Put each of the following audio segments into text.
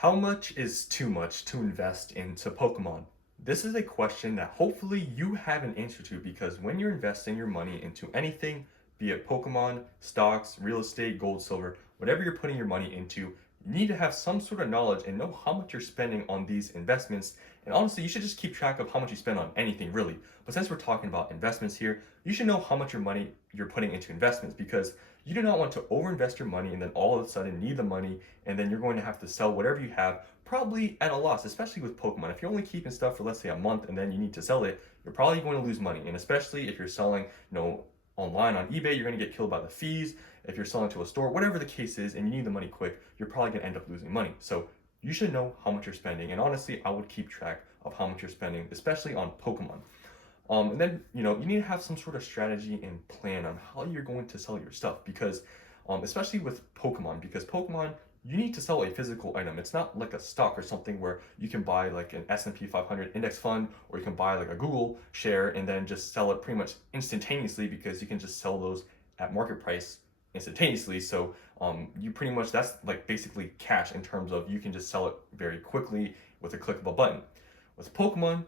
How much is too much to invest into Pokemon? This is a question that hopefully you have an answer to because when you're investing your money into anything, be it Pokemon, stocks, real estate, gold, silver, whatever you're putting your money into, you need to have some sort of knowledge and know how much you're spending on these investments. And honestly, you should just keep track of how much you spend on anything really. But since we're talking about investments here, you should know how much your money you're putting into investments because you do not want to overinvest your money and then all of a sudden need the money and then you're going to have to sell whatever you have probably at a loss, especially with Pokemon. If you're only keeping stuff for let's say a month and then you need to sell it, you're probably going to lose money. And especially if you're selling, online on eBay, you're going to get killed by the fees. If you're selling to a store, whatever the case is, and you need the money quick, you're probably going to end up losing money. So you should know how much you're spending. And honestly, I would keep track of how much you're spending, especially on Pokemon. And then, you need to have some sort of strategy and plan on how you're going to sell your stuff because, especially with Pokemon, because Pokemon, you need to sell a physical item. It's not like a stock or something where you can buy like an S&P 500 index fund or you can buy like a Google share and then just sell it pretty much instantaneously because you can just sell those at market price instantaneously. So you pretty much, that's like basically cash in terms of you can just sell it very quickly with a click of a button. With Pokemon,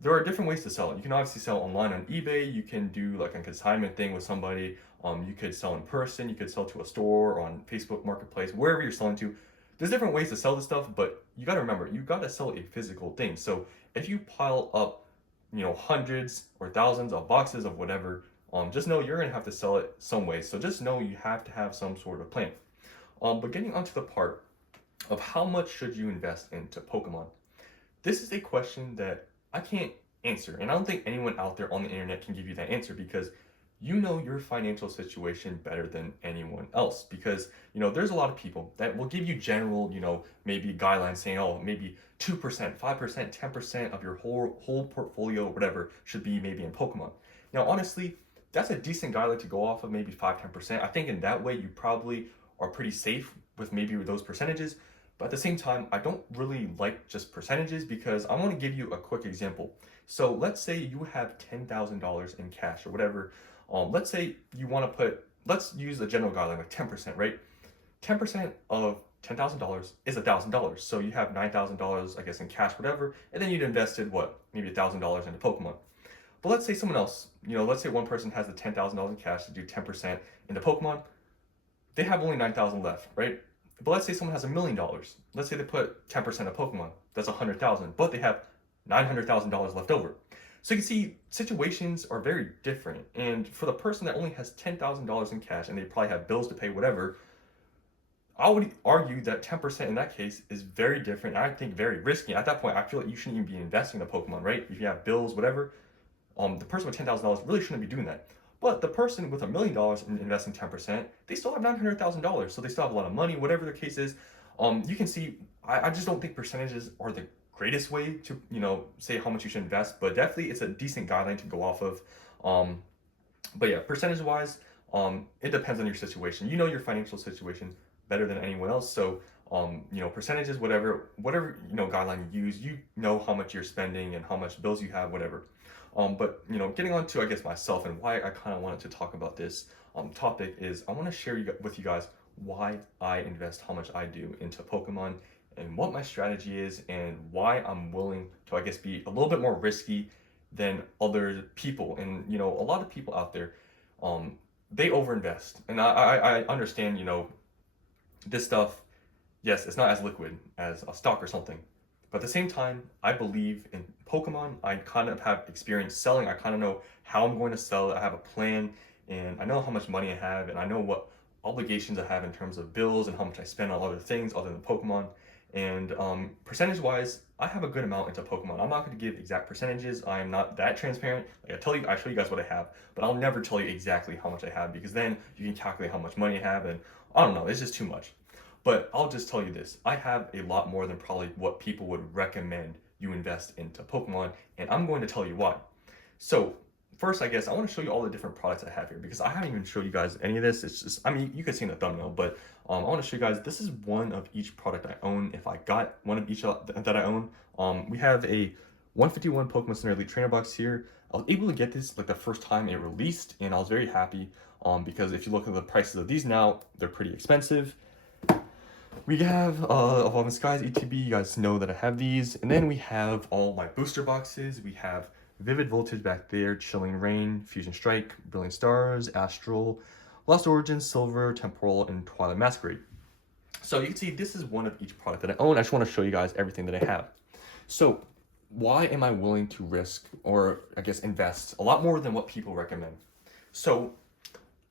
there are different ways to sell it. You can obviously sell online on eBay. You can do like a consignment thing with somebody. You could sell in person. You could sell to a store or on Facebook Marketplace, wherever you're selling to. There's different ways to sell this stuff, but you got to remember, you got to sell a physical thing. So if you pile up, hundreds or thousands of boxes of whatever, just know you're gonna have to sell it some way. So just know you have to have some sort of plan. But getting onto the part of how much should you invest into Pokemon, this is a question that I can't answer. And I don't think anyone out there on the internet can give you that answer because you know your financial situation better than anyone else. Because, there's a lot of people that will give you general, maybe guidelines saying, oh, maybe 2%, 5%, 10% of your whole portfolio, whatever, should be maybe in Pokemon. Now, honestly, that's a decent guideline to go off of, maybe 5, 10%. I think in that way, you probably are pretty safe with maybe with those percentages. But at the same time, I don't really like just percentages because I want to give you a quick example. So let's say you have $10,000 in cash or whatever. Let's say you want to let's use a general guideline like 10%, right? 10% of $10,000 is $1,000. So you have $9,000, I guess, in cash, whatever. And then you'd invested what? Maybe $1,000 into Pokemon. But let's say someone else, let's say one person has the $10,000 in cash to do 10% into Pokemon. They have only 9,000 left, right? But let's say someone has $1,000,000. Let's say they put 10% of Pokemon. That's 100,000, but they have $900,000 left over. So you can see situations are very different. And for the person that only has $10,000 in cash and they probably have bills to pay, whatever, I would argue that 10% in that case is very different. And I think very risky. At that point, I feel like you shouldn't even be investing in the Pokemon, right? If you have bills, whatever, the person with $10,000 really shouldn't be doing that. But the person with $1,000,000 in investing 10%, they still have $900,000. So they still have a lot of money, whatever the case is. You can see, I just don't think percentages are the greatest way to, say how much you should invest, but definitely it's a decent guideline to go off of. But yeah, percentage wise, it depends on your situation. You know your financial situation better than anyone else. So, percentages, whatever, guideline you use, you know how much you're spending and how much bills you have, whatever. But getting on to I guess myself and why I kind of wanted to talk about this topic is I want to share with you guys why I invest how much I do into Pokemon and what my strategy is and why I'm willing to I guess be a little bit more risky than other people. And a lot of people out there, they overinvest, and I understand this stuff. Yes, it's not as liquid as a stock or something. But at the same time, I believe in Pokemon. I kind of have experience selling. I kind of know how I'm going to sell it. I have a plan and I know how much money I have and I know what obligations I have in terms of bills and how much I spend on other things other than Pokemon. And percentage wise, I have a good amount into Pokemon. I'm not going to give exact percentages. I am not that transparent. Like I show you guys what I have, but I'll never tell you exactly how much I have because then you can calculate how much money I have and I don't know, it's just too much. But I'll just tell you this, I have a lot more than probably what people would recommend you invest into Pokemon, and I'm going to tell you why. So first, I guess I want to show you all the different products I have here because I haven't even showed you guys any of this. It's just, I mean, you can see in the thumbnail, but I want to show you guys, this is one of each product I own. If I got one of each that I own, we have a 151 Pokemon Center Elite Trainer box here. I was able to get this like the first time it released, and I was very happy because if you look at the prices of these now, they're pretty expensive. We have Evolving Skies ETB. You guys know that I have these, and then we have all my booster boxes. We have Vivid Voltage back there, Chilling Rain, Fusion Strike, Brilliant Stars, Astral, Lost Origins, Silver, Temporal, and Twilight Masquerade. So you can see this is one of each product that I own. I just want to show you guys everything that I have. So why am I willing to risk, or I guess invest a lot more than what people recommend? So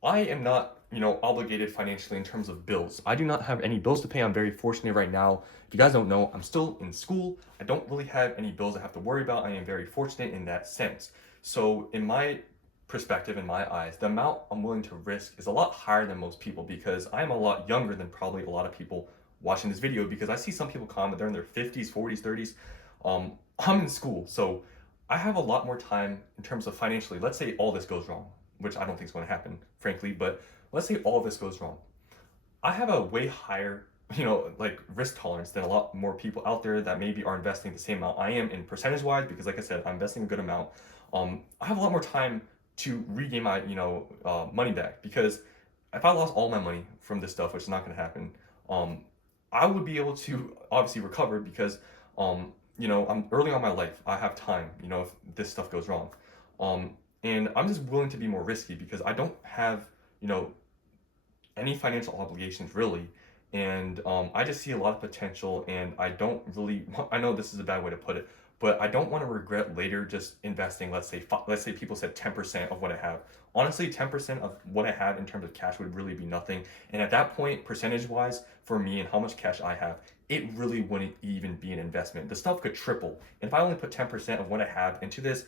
I am not, obligated financially in terms of bills. I do not have any bills to pay. I'm very fortunate right now. If you guys don't know, I'm still in school. I don't really have any bills I have to worry about. I am very fortunate in that sense. So in my perspective, in my eyes, the amount I'm willing to risk is a lot higher than most people because I'm a lot younger than probably a lot of people watching this video, because I see some people comment they're in their 50s, 40s, 30s. I'm in school, so I have a lot more time in terms of financially. Let's say all this goes wrong, which I don't think is going to happen, frankly, but let's say all this goes wrong. I have a way higher, like risk tolerance than a lot more people out there that maybe are investing the same amount I am in percentage wise, because like I said, I'm investing a good amount. I have a lot more time to regain my, money back, because if I lost all my money from this stuff, which is not going to happen, um, I would be able to obviously recover because, I'm early on in my life. I have time, if this stuff goes wrong. Um, and I'm just willing to be more risky because I don't have, you know, any financial obligations really. And I just see a lot of potential, and I don't really. I know this is a bad way to put it, but I don't want to regret later just investing. Let's say people said 10% of what I have. Honestly, 10% of what I have in terms of cash would really be nothing. And at that point, percentage wise, for me and how much cash I have, it really wouldn't even be an investment. The stuff could triple. And if I only put 10% of what I have into this,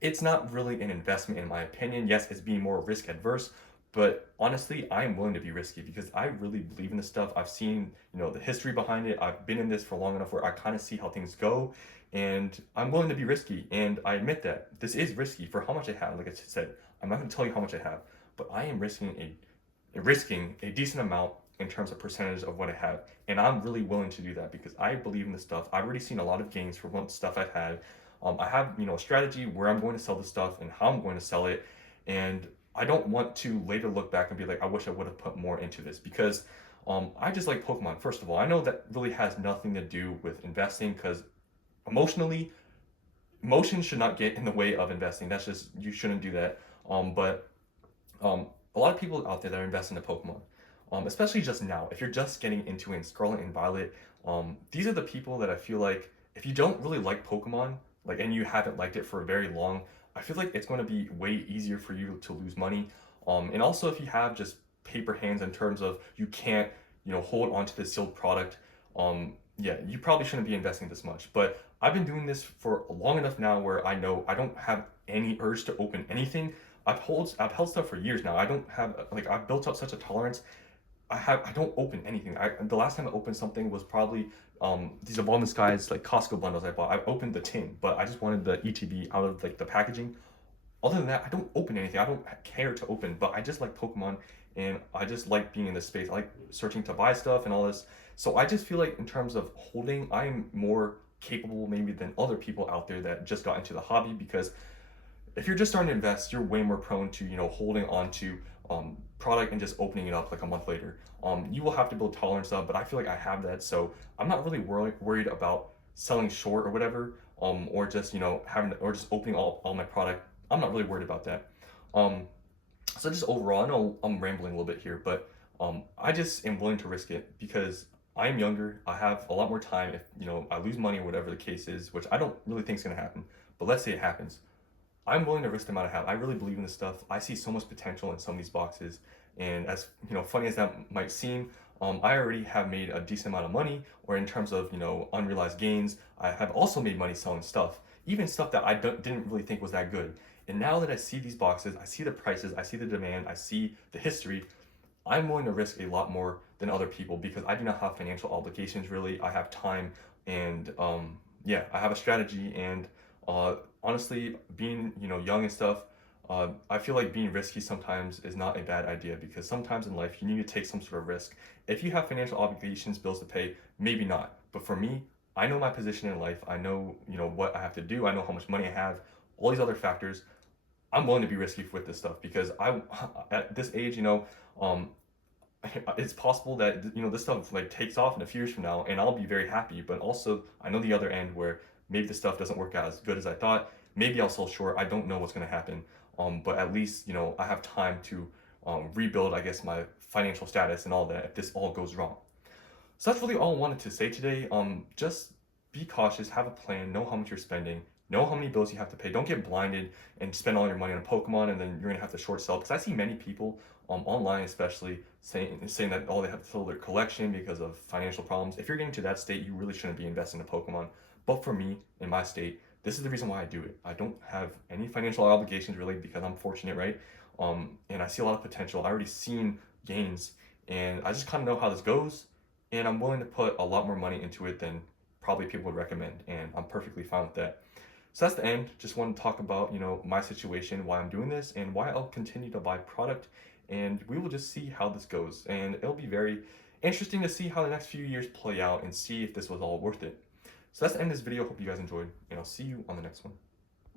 it's not really an investment in my opinion. Yes, it's being more risk adverse, but honestly, I am willing to be risky because I really believe in this stuff. I've seen, the history behind it. I've been in this for long enough where I kind of see how things go, and I'm willing to be risky. And I admit that this is risky for how much I have. Like I said, I'm not going to tell you how much I have, but I am risking a decent amount in terms of percentage of what I have. And I'm really willing to do that because I believe in this stuff. I've already seen a lot of gains for what stuff I've had. I have, a strategy where I'm going to sell the stuff and how I'm going to sell it. And I don't want to later look back and be like, I wish I would have put more into this because I just like Pokemon. First of all, I know that really has nothing to do with investing because emotionally, emotions should not get in the way of investing. That's just, you shouldn't do that. But a lot of people out there that are investing in Pokemon, especially just now, if you're just getting into it in Scarlet and Violet, these are the people that I feel like if you don't really like Pokemon, like, and you haven't liked it for very long, I feel like it's going to be way easier for you to lose money. And also, if you have just paper hands in terms of you can't, hold on to the sealed product, yeah, you probably shouldn't be investing this much. But I've been doing this for long enough now where I know I don't have any urge to open anything. I've held stuff for years now. I don't have like I've built up such a tolerance. I don't open anything. The last time I opened something was probably these Evolving Skies like Costco bundles I bought. I opened the tin, but I just wanted the ETB out of like the packaging. Other than that, I don't open anything. I don't care to open, but I just like Pokemon and I just like being in this space. I like searching to buy stuff and all this. So I just feel like in terms of holding, I am more capable maybe than other people out there that just got into the hobby, because if you're just starting to invest, you're way more prone to, holding on to product and just opening it up like a month later. You will have to build tolerance up, but I feel like I have that, so I'm not really worried about selling short or whatever, or just, having or just opening all my product. I'm not really worried about that. Um, so just overall, I know I'm rambling a little bit here, but I just am willing to risk it because I am younger. I have a lot more time. If I lose money or whatever the case is, which I don't really think is gonna happen, but let's say it happens, I'm willing to risk the amount I have. I really believe in this stuff. I see so much potential in some of these boxes, and as funny as that might seem, I already have made a decent amount of money, or in terms of unrealized gains, I have also made money selling stuff, even stuff that I didn't really think was that good. And now that I see these boxes, I see the prices, I see the demand, I see the history, I'm willing to risk a lot more than other people because I do not have financial obligations really. I have time, and yeah, I have a strategy. And uh, honestly, being young and stuff, I feel like being risky sometimes is not a bad idea because sometimes in life you need to take some sort of risk. If you have financial obligations, bills to pay, maybe not. But for me, I know my position in life. I know what I have to do. I know how much money I have. All these other factors. I'm willing to be risky with this stuff because I, at this age, um, it's possible that this stuff like takes off in a few years from now and I'll be very happy, but also I know the other end where maybe the stuff doesn't work out as good as I thought. Maybe I'll sell short. I don't know what's going to happen. But at least I have time to rebuild, I guess, my financial status and all that if this all goes wrong. So that's really all I wanted to say today. Just be cautious, have a plan, know how much you're spending, know how many bills you have to pay. Don't get blinded and spend all your money on a Pokemon and then you're gonna have to short sell. Because I see many people online, especially saying that they have to sell their collection because of financial problems. If you're getting to that state, you really shouldn't be investing in Pokemon. But for me, in my state, this is the reason why I do it. I don't have any financial obligations really because I'm fortunate, right? And I see a lot of potential. I already seen gains, and I just kind of know how this goes, and I'm willing to put a lot more money into it than probably people would recommend, and I'm perfectly fine with that. So that's the end. Just want to talk about, my situation, why I'm doing this, and why I'll continue to buy product, and we will just see how this goes. And it'll be very interesting to see how the next few years play out and see if this was all worth it. So that's the end of this video. Hope you guys enjoyed, and I'll see you on the next one.